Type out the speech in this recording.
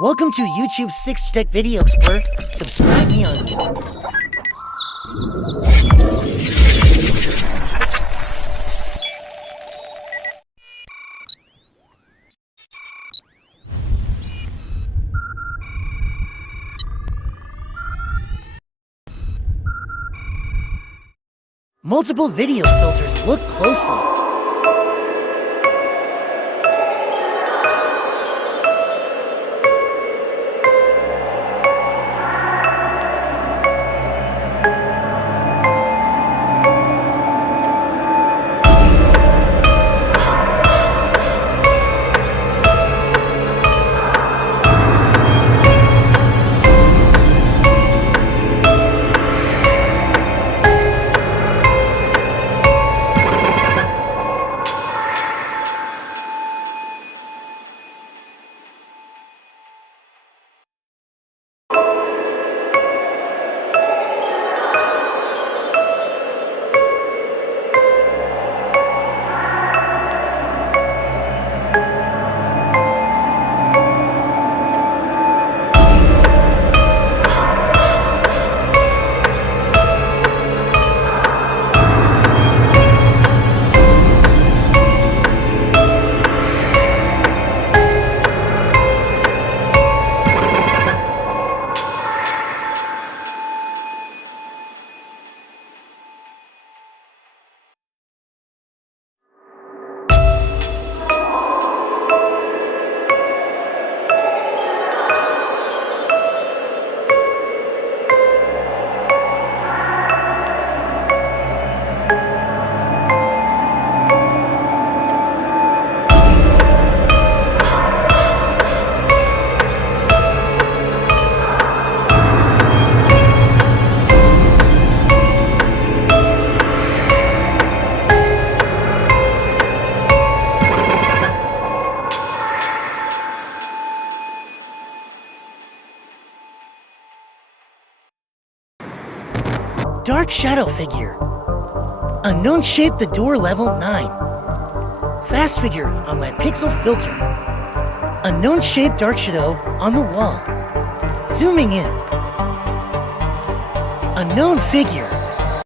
Welcome to YouTube's 6 Tech Video Explorer. Subscribe me on YouTube. Multiple video filters. Look closely. Dark shadow figure. Unknown shape, the door, level 9. Fast figure on my pixel filter. Unknown shape, dark shadow on the wall. Zooming in. Unknown figure.